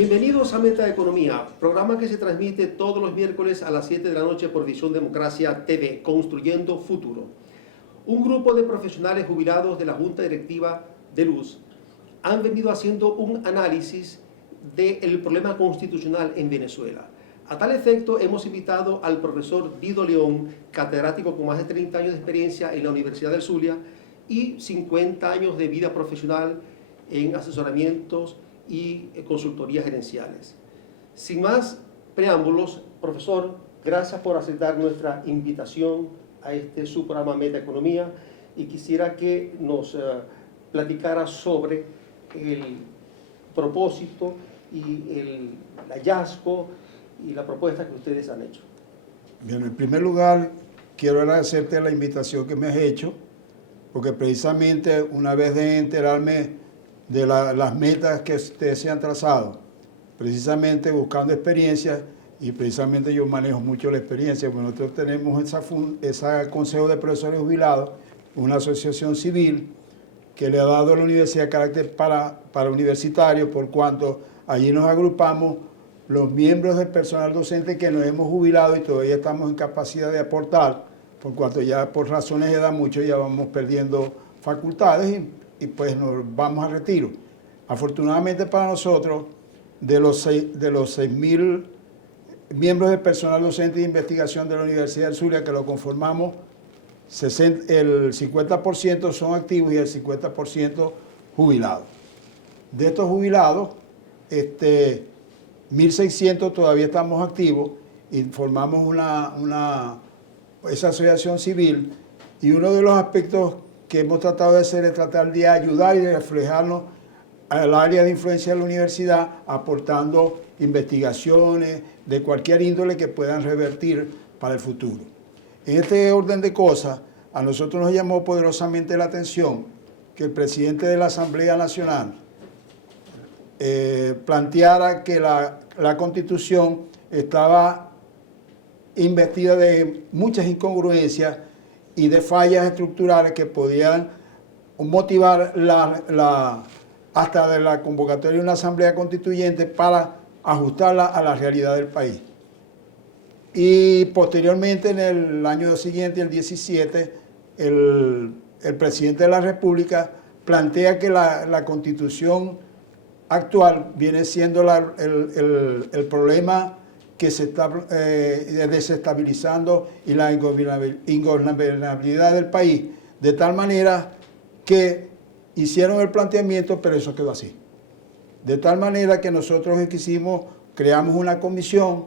Bienvenidos a Meta Economía, programa que se transmite todos los miércoles a las 7 de la noche por Visión Democracia TV, Construyendo Futuro. Un grupo de profesionales jubilados de la Junta Directiva de Luz han venido haciendo un análisis del problema constitucional en Venezuela. A tal efecto, hemos invitado al profesor Dido León, catedrático con más de 30 años de experiencia en la Universidad del Zulia y 50 años de vida profesional en asesoramientos y consultorías gerenciales. Sin más preámbulos, profesor, gracias por aceptar nuestra invitación a su programa Meta Economía, y quisiera que nos platicara sobre el propósito y el hallazgo y la propuesta que ustedes han hecho. Bien, en primer lugar, quiero agradecerte la invitación que me has hecho, porque precisamente una vez de enterarme de las metas que ustedes se han trazado, precisamente buscando experiencia, y precisamente yo manejo mucho la experiencia, porque nosotros tenemos esa Consejo de Profesores Jubilados, una asociación civil que le ha dado a la universidad carácter para universitario, por cuanto allí nos agrupamos los miembros del personal docente que nos hemos jubilado y todavía estamos en capacidad de aportar, por cuanto ya por razones de edad muchos ya vamos perdiendo facultades y pues nos vamos a retiro. Afortunadamente para nosotros, de los 6.000 miembros del personal docente de investigación de la Universidad del Zulia, que lo conformamos, el 50% son activos y el 50% jubilados. De estos jubilados, 1.600 todavía estamos activos y formamos esa asociación civil, y uno de los aspectos que hemos tratado de hacer es tratar de ayudar y de reflejarnos al área de influencia de la universidad, aportando investigaciones de cualquier índole que puedan revertir para el futuro. En este orden de cosas, a nosotros nos llamó poderosamente la atención que el presidente de la Asamblea Nacional planteara que la Constitución estaba investida de muchas incongruencias y de fallas estructurales que podían motivar hasta de la convocatoria de una asamblea constituyente para ajustarla a la realidad del país. Y posteriormente, en el año siguiente, el 17, el presidente de la República plantea que la Constitución actual viene siendo el problema que se está desestabilizando y la ingobernabilidad del país, de tal manera que hicieron el planteamiento, pero eso quedó así. De tal manera que nosotros creamos una comisión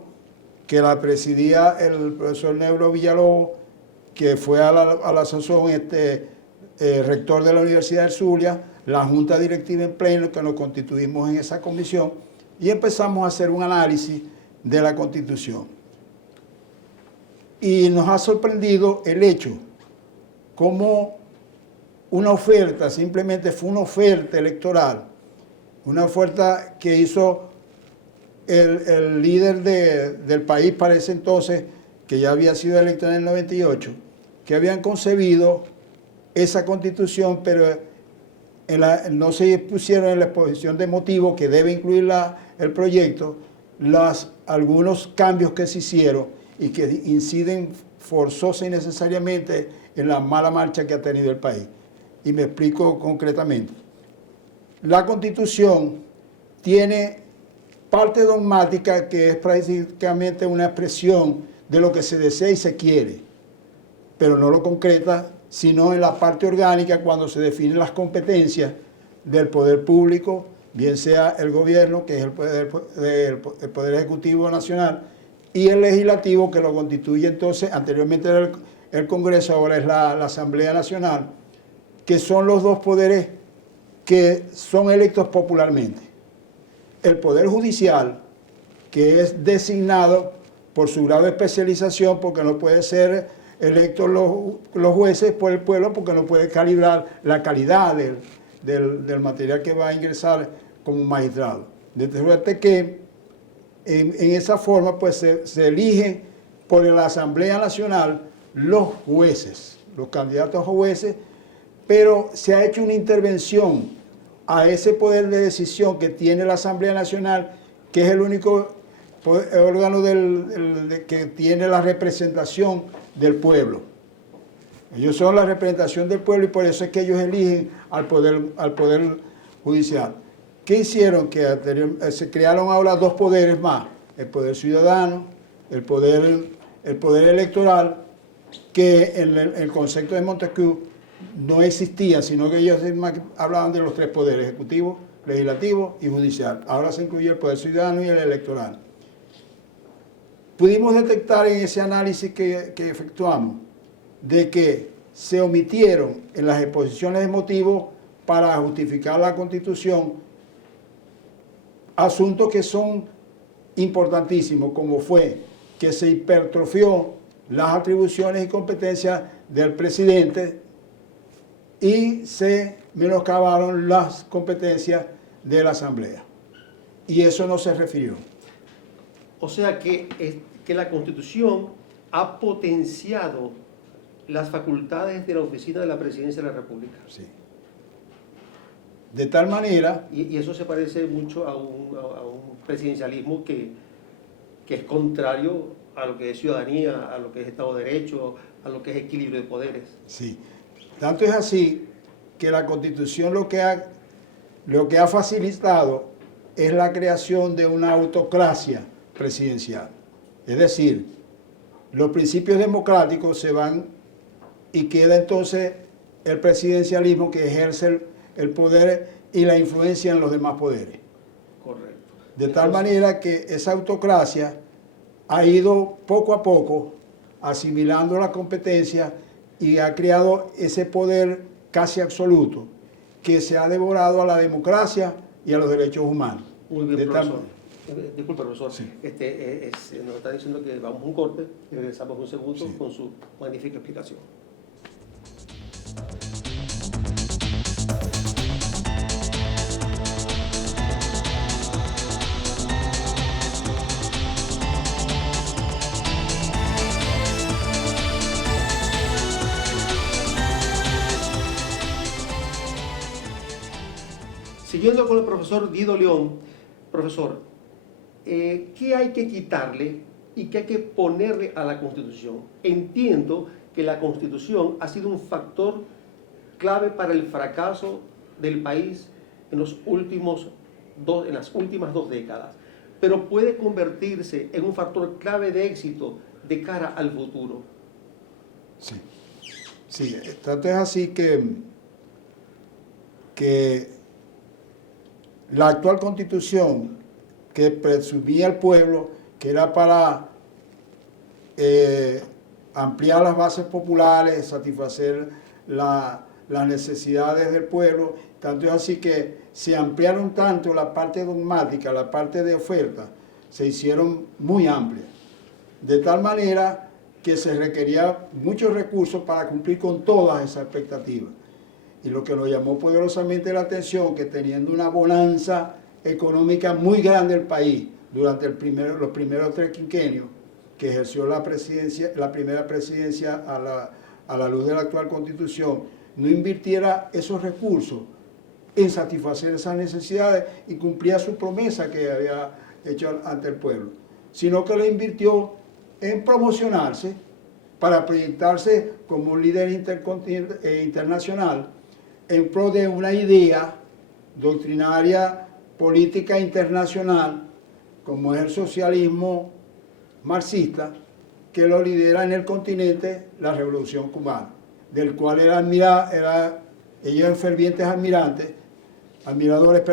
que la presidía el profesor Neuro Villalobos, que fue a la sazón rector de la Universidad del Zulia, la Junta Directiva en pleno, que nos constituimos en esa comisión, y empezamos a hacer un análisis de la Constitución. Y nos ha sorprendido el hecho, como una oferta, simplemente fue una oferta electoral, una oferta que hizo el líder del país para ese entonces, que ya había sido electo en el 98, que habían concebido esa Constitución, pero no se pusieron en la exposición de motivos que debe incluir el proyecto algunos cambios que se hicieron y que inciden forzosa y necesariamente en la mala marcha que ha tenido el país. Y me explico concretamente. La Constitución tiene parte dogmática, que es prácticamente una expresión de lo que se desea y se quiere, pero no lo concreta, sino en la parte orgánica, cuando se definen las competencias del poder público, bien sea el gobierno, que es el poder ejecutivo nacional, y el legislativo, que lo constituye entonces, anteriormente era el Congreso, ahora es la Asamblea Nacional, que son los dos poderes que son electos popularmente. El Poder Judicial, que es designado por su grado de especialización, porque no puede ser electos los jueces por el pueblo, porque no puede calibrar la calidad del material que va a ingresar como magistrado. De suerte que en esa forma pues se eligen por la Asamblea Nacional los jueces, los candidatos a jueces, pero se ha hecho una intervención a ese poder de decisión que tiene la Asamblea Nacional, que es el único órgano que tiene la representación del pueblo. Ellos son la representación del pueblo y por eso es que ellos eligen al poder judicial. ¿Qué hicieron? Que se crearon ahora dos poderes más, el poder ciudadano, el poder electoral, que en el concepto de Montesquieu no existía, sino que ellos hablaban de los tres poderes, ejecutivo, legislativo y judicial. Ahora se incluye el poder ciudadano y el electoral. Pudimos detectar en ese análisis que efectuamos de que se omitieron en las exposiciones de motivos para justificar la Constitución asuntos que son importantísimos, como fue que se hipertrofió las atribuciones y competencias del presidente y se menoscabaron las competencias de la Asamblea. Y eso no se refirió. O sea que la Constitución ha potenciado las facultades de la Oficina de la Presidencia de la República. Sí. De tal manera... Y eso se parece mucho a un presidencialismo que es contrario a lo que es ciudadanía, a lo que es Estado de Derecho, a lo que es equilibrio de poderes. Sí. Tanto es así que la Constitución lo que ha facilitado es la creación de una autocracia presidencial. Es decir, los principios democráticos se van y queda entonces el presidencialismo que ejerce el poder y la influencia en los demás poderes. Correcto. De tal manera que esa autocracia ha ido poco a poco asimilando la competencia y ha creado ese poder casi absoluto que se ha devorado a la democracia y a los derechos humanos. Muy bien, profesor. Disculpe, profesor. Sí. Nos está diciendo que vamos a un corte y regresamos un segundo Sí. con su magnífica explicación. Siguiendo con el profesor Guido León, profesor, ¿qué hay que quitarle y qué hay que ponerle a la Constitución? Entiendo que la Constitución ha sido un factor clave para el fracaso del país en las últimas 2 décadas, pero puede convertirse en un factor clave de éxito de cara al futuro. Sí, sí, tanto es así que la actual Constitución que presumía el pueblo, que era para ampliar las bases populares, satisfacer las necesidades del pueblo, tanto es así que se ampliaron tanto la parte dogmática, la parte de oferta, se hicieron muy amplias, de tal manera que se requería muchos recursos para cumplir con todas esas expectativas. Y lo que nos llamó poderosamente la atención, que teniendo una bonanza económica muy grande el país durante los primeros 3 quinquenios que ejerció la primera presidencia a la luz de la actual Constitución, no invirtiera esos recursos en satisfacer esas necesidades y cumplía su promesa que había hecho ante el pueblo, sino que lo invirtió en promocionarse para proyectarse como un líder internacional en pro de una idea doctrinaria política internacional como es el socialismo marxista, que lo lidera en el continente la Revolución Cubana, del cual ellos eran fervientes admiradores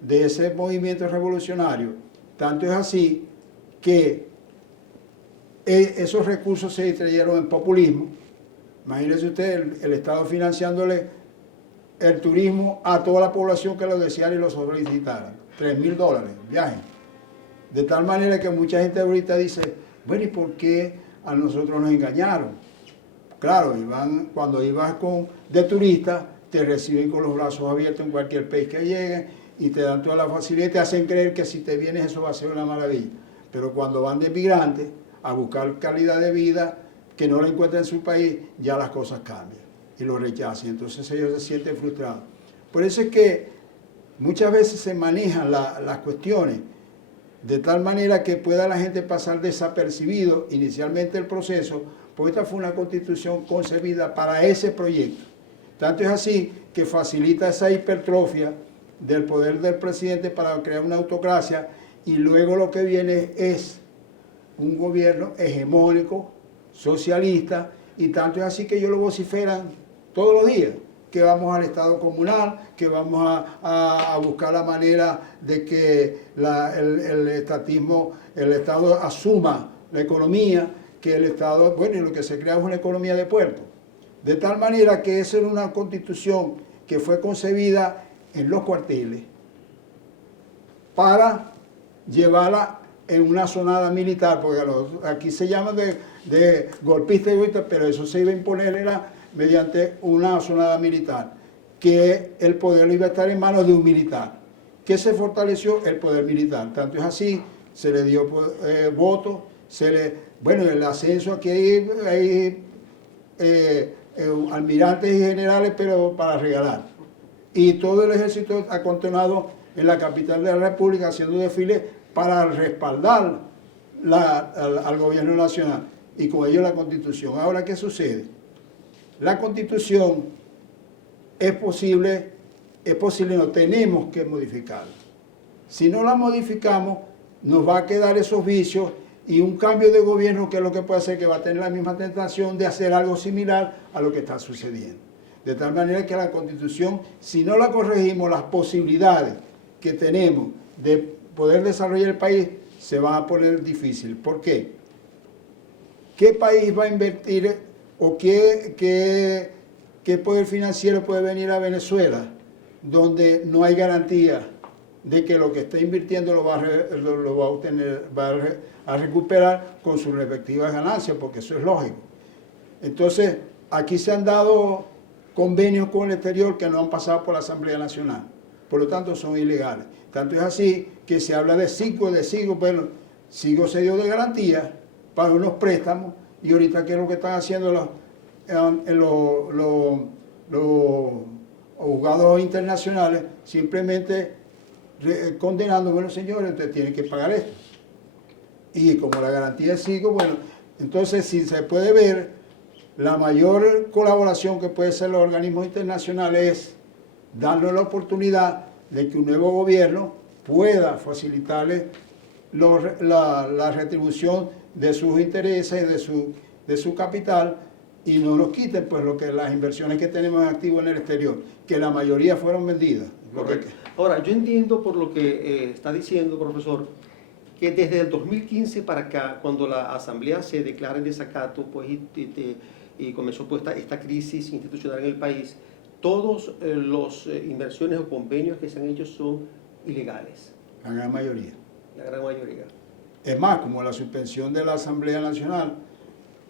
de ese movimiento revolucionario. Tanto es así que esos recursos se distribuyeron en populismo. Imagínense usted el Estado financiándole el turismo a toda la población que lo deseara y lo solicitara. $3,000, viaje. De tal manera que mucha gente ahorita dice, bueno, ¿y por qué a nosotros nos engañaron? Claro, cuando ibas de turista, te reciben con los brazos abiertos en cualquier país que lleguen y te dan toda la facilidad y te hacen creer que si te vienes eso va a ser una maravilla. Pero cuando van de migrantes a buscar calidad de vida que no la encuentran en su país, ya las cosas cambian y lo rechazan. Entonces ellos se sienten frustrados. Por eso es que muchas veces se manejan las cuestiones de tal manera que pueda la gente pasar desapercibido inicialmente el proceso, porque esta fue una constitución concebida para ese proyecto. Tanto es así que facilita esa hipertrofia del poder del presidente para crear una autocracia, y luego lo que viene es un gobierno hegemónico, socialista, y tanto es así que ellos lo vociferan todos los días, que vamos al Estado comunal, que vamos a buscar la manera de que el estatismo, el Estado asuma la economía, que el Estado, bueno, y lo que se crea es una economía de puerto. De tal manera que esa era una constitución que fue concebida en los cuarteles para llevarla en una sonada militar, porque aquí se llaman de golpistas y golpistas, pero eso se iba a imponer era mediante una sonada militar, que el poder iba a estar en manos de un militar, que se fortaleció el poder militar. Tanto es así, se le dio votos, bueno, el ascenso aquí hay almirantes y generales, pero para regalar. Y todo el ejército ha continuado en la capital de la República haciendo desfiles para respaldar al gobierno nacional y con ello la Constitución. Ahora, ¿qué sucede? La Constitución es posible, no, tenemos que modificarla. Si no la modificamos, nos va a quedar esos vicios y un cambio de gobierno, que es lo que puede hacer, que va a tener la misma tentación de hacer algo similar a lo que está sucediendo. De tal manera que la Constitución, si no la corregimos, las posibilidades que tenemos de poder desarrollar el país se van a poner difíciles. ¿Por qué? ¿Qué país va a invertir o qué poder financiero puede venir a Venezuela donde no hay garantía de que lo que está invirtiendo lo va a obtener, a recuperar con sus respectivas ganancias? Porque eso es lógico. Entonces, aquí se han dado convenios con el exterior que no han pasado por la Asamblea Nacional. Por lo tanto, son ilegales. Tanto es así que se habla de SIGO, bueno, SIGO se dio de garantía para unos préstamos, y ahorita ¿qué es lo que están haciendo los juzgados internacionales? Simplemente condenando, bueno, señores, ustedes tienen que pagar esto. Y como la garantía es SIGO, bueno, entonces si se puede ver, la mayor colaboración que puede hacer los organismos internacionales es darnos la oportunidad de que un nuevo gobierno pueda facilitarle la retribución de sus intereses, de su capital, y no nos quiten pues las inversiones que tenemos en activo en el exterior, que la mayoría fueron vendidas. Ahora, yo entiendo por lo que está diciendo, profesor, que desde el 2015 para acá, cuando la Asamblea se declara en desacato, pues, y comenzó pues, esta crisis institucional en el país, todas las inversiones o convenios que se han hecho son ilegales. La gran mayoría. La gran mayoría. Es más, como la suspensión de la Asamblea Nacional,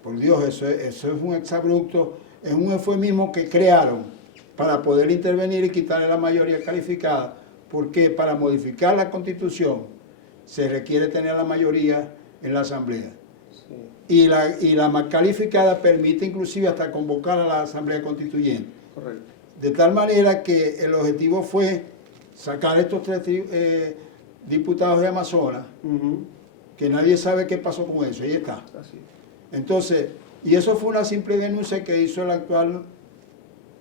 por Dios, eso es un exabrupto, es un eufemismo que crearon para poder intervenir y quitarle la mayoría calificada, porque para modificar la Constitución se requiere tener la mayoría en la Asamblea. Sí. Y la más calificada permite inclusive hasta convocar a la Asamblea Constituyente. Correcto. De tal manera que el objetivo fue sacar estos 3 diputados de Amazonas, que nadie sabe qué pasó con eso, ahí está. Así. Entonces, y eso fue una simple denuncia que hizo el actual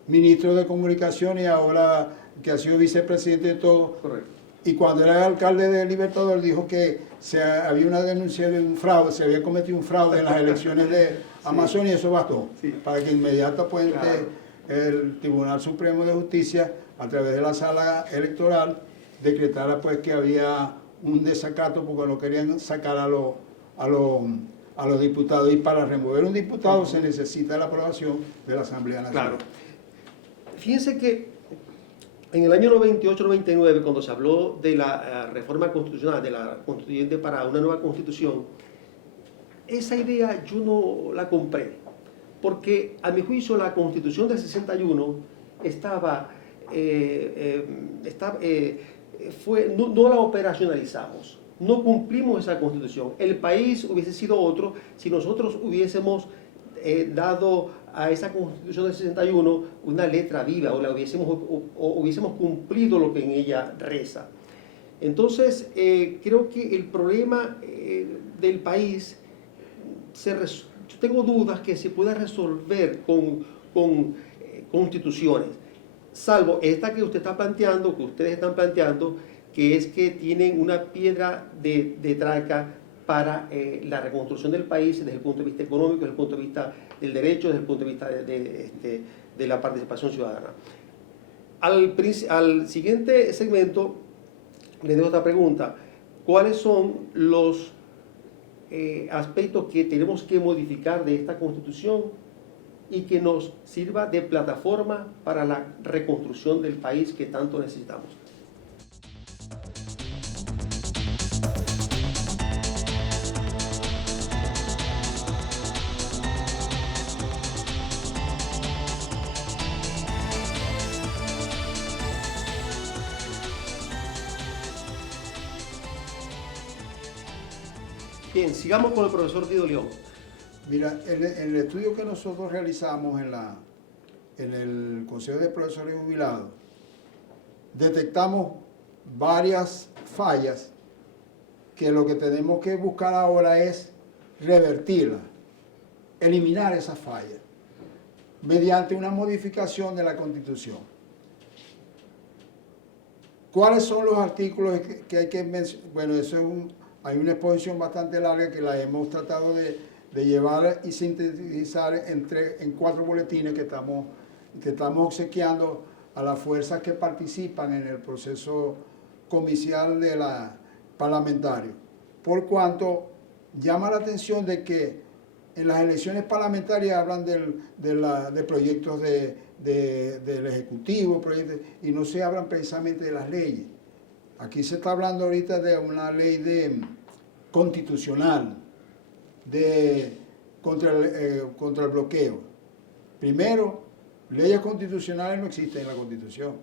ministro de Comunicaciones y ahora que ha sido vicepresidente de todo. Correcto. Y cuando era alcalde de Libertador dijo que había una denuncia de un fraude, se había cometido un fraude en las elecciones de Amazonas, y eso bastó, para que inmediatamente el Tribunal Supremo de Justicia, a través de la sala electoral, decretara pues que había un desacato porque no querían sacar a los diputados, y para remover un diputado se necesita la aprobación de la Asamblea Nacional. Claro. Fíjense que en el año 98-99, cuando se habló de la reforma constitucional, de la constituyente para una nueva constitución, esa idea yo no la compré, porque a mi juicio la constitución del 61 no la operacionalizamos, no cumplimos esa constitución. El país hubiese sido otro si nosotros hubiésemos dado a esa constitución del 61 una letra viva, o hubiésemos cumplido lo que en ella reza. Entonces, creo que el problema del país, yo tengo dudas que se pueda resolver con constituciones, salvo esta que usted está planteando, que ustedes están planteando, que es que tienen una piedra de traca para la reconstrucción del país desde el punto de vista económico, desde el punto de vista del derecho, desde el punto de vista de la participación ciudadana. Al siguiente segmento les dejo esta pregunta: ¿cuáles son los aspectos que tenemos que modificar de esta Constitución y que nos sirva de plataforma para la reconstrucción del país que tanto necesitamos? Bien, sigamos con el profesor Guido León. Mira, en el estudio que nosotros realizamos en el Consejo de Profesores Jubilados, detectamos varias fallas que lo que tenemos que buscar ahora es revertirlas, eliminar esas fallas, mediante una modificación de la Constitución. ¿Cuáles son los artículos que hay que mencionar? Bueno, hay una exposición bastante larga que la hemos tratado de llevar y sintetizar en 4 boletines que estamos obsequiando a las fuerzas que participan en el proceso comicial parlamentario. Por cuanto llama la atención de que en las elecciones parlamentarias hablan de proyectos del Ejecutivo, y no se hablan precisamente de las leyes. Aquí se está hablando ahorita de una ley constitucional contra el bloqueo. Primero, leyes constitucionales no existen en la Constitución.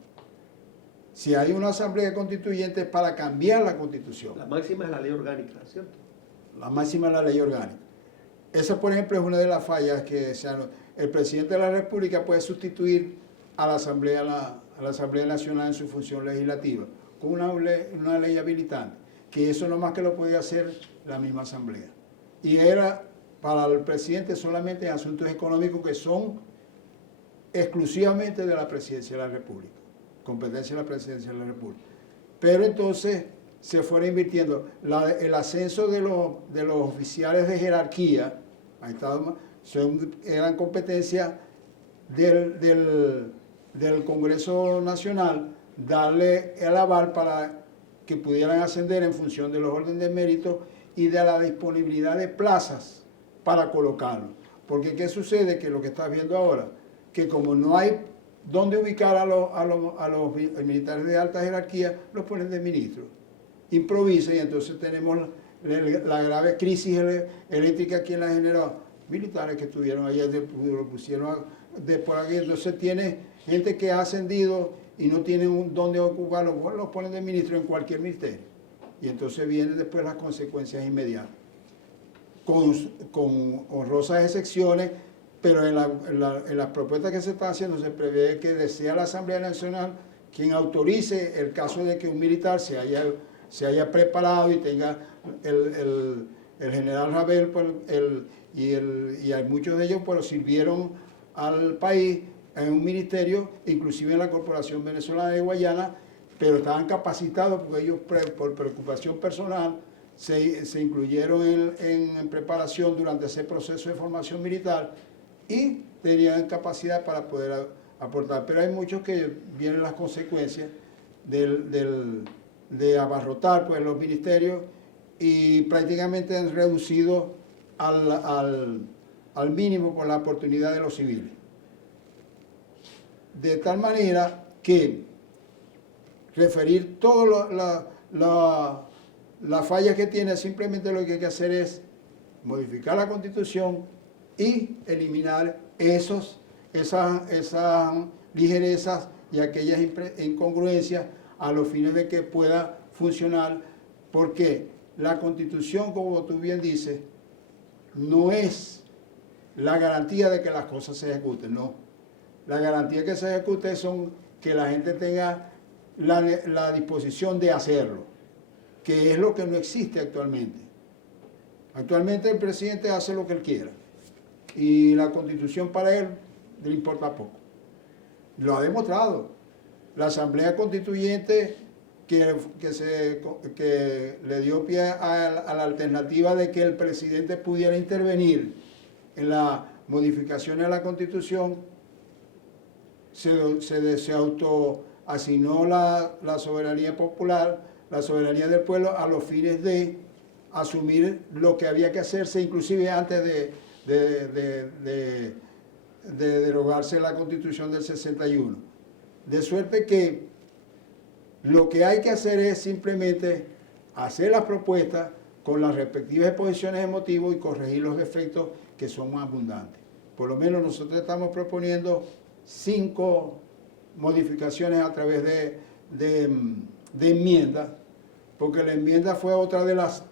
Si hay una asamblea constituyente es para cambiar la Constitución. La máxima es la ley orgánica, ¿cierto? La máxima es la ley orgánica. Esa, por ejemplo, es una de las fallas que el presidente de la República puede sustituir a la Asamblea Nacional en su función legislativa con una ley habilitante, que eso nomás que lo podía hacer la misma Asamblea. Y era para el presidente solamente en asuntos económicos que son exclusivamente de la Presidencia de la República, competencia de la Presidencia de la República. Pero entonces se fueron invirtiendo. El ascenso de los oficiales de jerarquía, eran competencia del Congreso Nacional, darle el aval para que pudieran ascender en función de los órdenes de mérito y de la disponibilidad de plazas para colocarlo. Porque ¿qué sucede? Que lo que estás viendo ahora, que como no hay dónde ubicar a los militares de alta jerarquía, los ponen de ministros. Improvisa, y entonces tenemos la grave crisis eléctrica que la generó. Militares que estuvieron allá, lo pusieron de por aquí. Entonces tiene gente que ha ascendido y no tienen dónde ocuparlo, los ponen de ministro en cualquier ministerio. Y entonces vienen después las consecuencias inmediatas. Con honrosas excepciones, pero en las propuestas que se están haciendo se prevé que sea la Asamblea Nacional quien autorice el caso de que un militar se haya preparado y tenga el general Rabel, y hay muchos de ellos pues sirvieron al país en un ministerio, inclusive en la Corporación Venezolana de Guayana, pero estaban capacitados porque ellos por preocupación personal se incluyeron en preparación durante ese proceso de formación militar y tenían capacidad para poder aportar. Pero hay muchos que vienen las consecuencias de abarrotar pues, los ministerios y prácticamente han reducido al mínimo con la oportunidad de los civiles. De tal manera que referir todas las fallas que tiene, simplemente lo que hay que hacer es modificar la Constitución y eliminar esas ligerezas y aquellas incongruencias a los fines de que pueda funcionar, porque la Constitución, como tú bien dices, no es la garantía de que las cosas se ejecuten, no. La garantía que se ejecute son que la gente tenga la disposición de hacerlo. que es lo que no existe actualmente. Actualmente el presidente hace lo que él quiera y la Constitución para él le importa poco. Lo ha demostrado. La Asamblea Constituyente que le dio pie a la alternativa de que el presidente pudiera intervenir en las modificaciones a la Constitución, se autoasignó la soberanía popular, la soberanía del pueblo, a los fines de asumir lo que había que hacerse, inclusive antes de derogarse la Constitución del 61. De suerte que lo que hay que hacer es simplemente hacer las propuestas con las respectivas exposiciones de motivos y corregir los defectos que son más abundantes. Por lo menos nosotros estamos proponiendo 5 modificaciones a través de enmiendas, porque la enmienda fue otra de los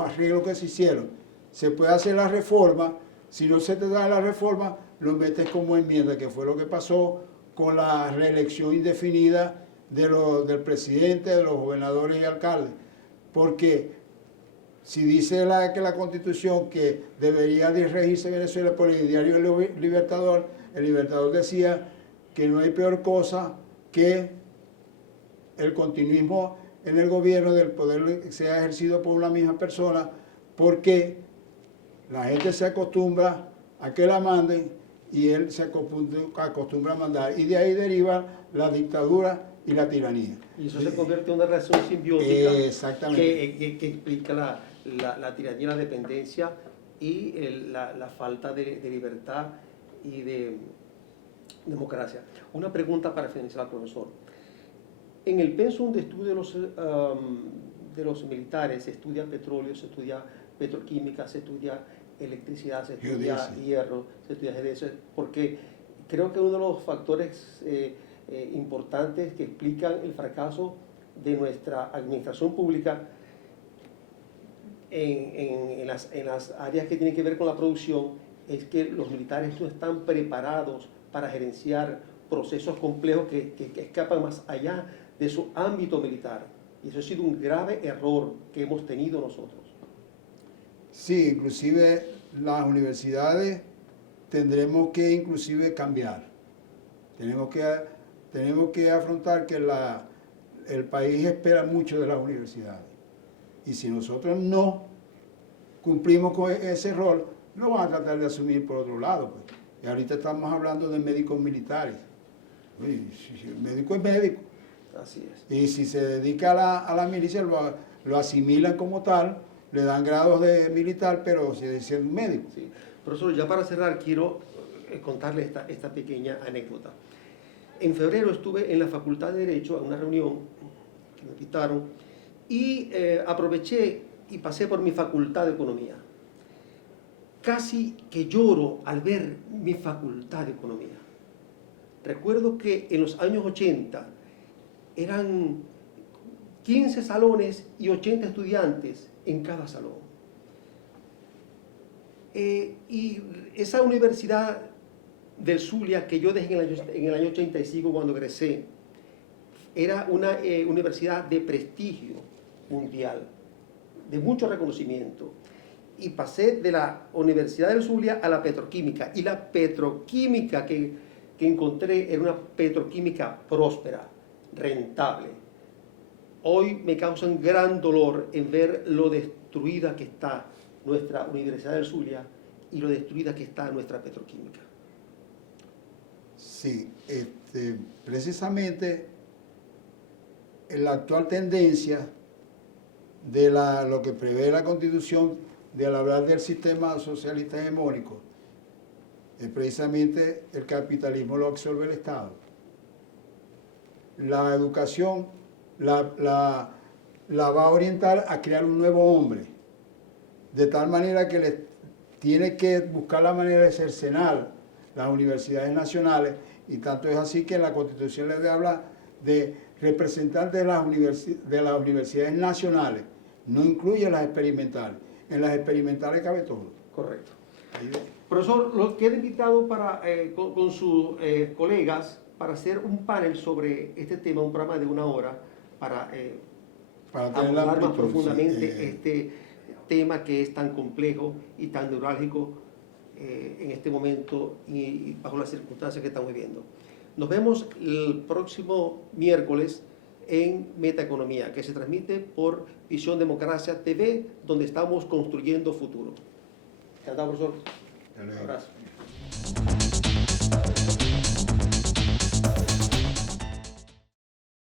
arreglos que se hicieron. Se puede hacer la reforma, si no se te da la reforma, lo metes como enmienda, que fue lo que pasó con la reelección indefinida del presidente, de los gobernadores y alcaldes. Porque si dice que la Constitución que debería de regirse Venezuela por el diario El Libertador decía que no hay peor cosa que el continuismo en el gobierno del poder que sea ejercido por una misma persona, porque la gente se acostumbra a que la manden y él se acostumbra a mandar. Y de ahí deriva la dictadura y la tiranía. Y eso se convierte en una relación simbiótica exactamente. Que explica la tiranía, la dependencia y la falta de libertad y de democracia. Una pregunta para finalizar, profesor. En el pensum de estudio de los militares se estudia petróleo, se estudia petroquímica, se estudia electricidad, se estudia hierro, se estudia geodesia, porque creo que uno de los factores importantes que explican el fracaso de nuestra administración pública en las áreas que tienen que ver con la producción es que los militares no están preparados para gerenciar procesos complejos que escapan más allá de su ámbito militar. Y eso ha sido un grave error que hemos tenido nosotros. Sí, inclusive las universidades tendremos que inclusive cambiar. Tenemos que afrontar que el país espera mucho de las universidades. Y si nosotros no cumplimos con ese rol, lo van a tratar de asumir por otro lado. Pues. Y ahorita estamos hablando de médicos militares. El médico es médico. Así es. Y si se dedica a la milicia, lo asimilan como tal, le dan grados de militar, pero sigue siendo un médico. Sí. Profesor, ya para cerrar, quiero contarle esta pequeña anécdota. En febrero estuve en la Facultad de Derecho a una reunión que me invitaron y aproveché y pasé por mi Facultad de Economía. Casi que lloro al ver mi Facultad de Economía. Recuerdo que en los años 80 eran 15 salones y 80 estudiantes en cada salón. Y esa universidad del Zulia que yo dejé en el año 85 cuando egresé, era una universidad de prestigio mundial, de mucho reconocimiento. Y pasé de la Universidad del Zulia a la petroquímica. Y la petroquímica que encontré era una petroquímica próspera, rentable. Hoy me causa un gran dolor en ver lo destruida que está nuestra Universidad del Zulia y lo destruida que está nuestra petroquímica. Sí, precisamente en la actual tendencia de lo que prevé la Constitución de al hablar del sistema socialista hegemónico, es precisamente el capitalismo lo absorbe el Estado. La educación la va a orientar a crear un nuevo hombre, de tal manera que tiene que buscar la manera de cercenar las universidades nacionales, y tanto es así que en la Constitución les habla de representantes de las universidades nacionales, no incluye las experimentales. En las experimentales cabe todo. Correcto. Profesor, lo queda invitado con sus colegas para hacer un panel sobre este tema, un programa de 1 hora, para Para tener la abordar más amplitud, profundamente sí, este tema que es tan complejo y tan neurálgico en este momento y bajo las circunstancias que estamos viviendo. Nos vemos el próximo miércoles en Metaeconomía, que se transmite por Visión Democracia TV, donde estamos construyendo futuro. Encantado, profesor. Hasta luego. Un abrazo.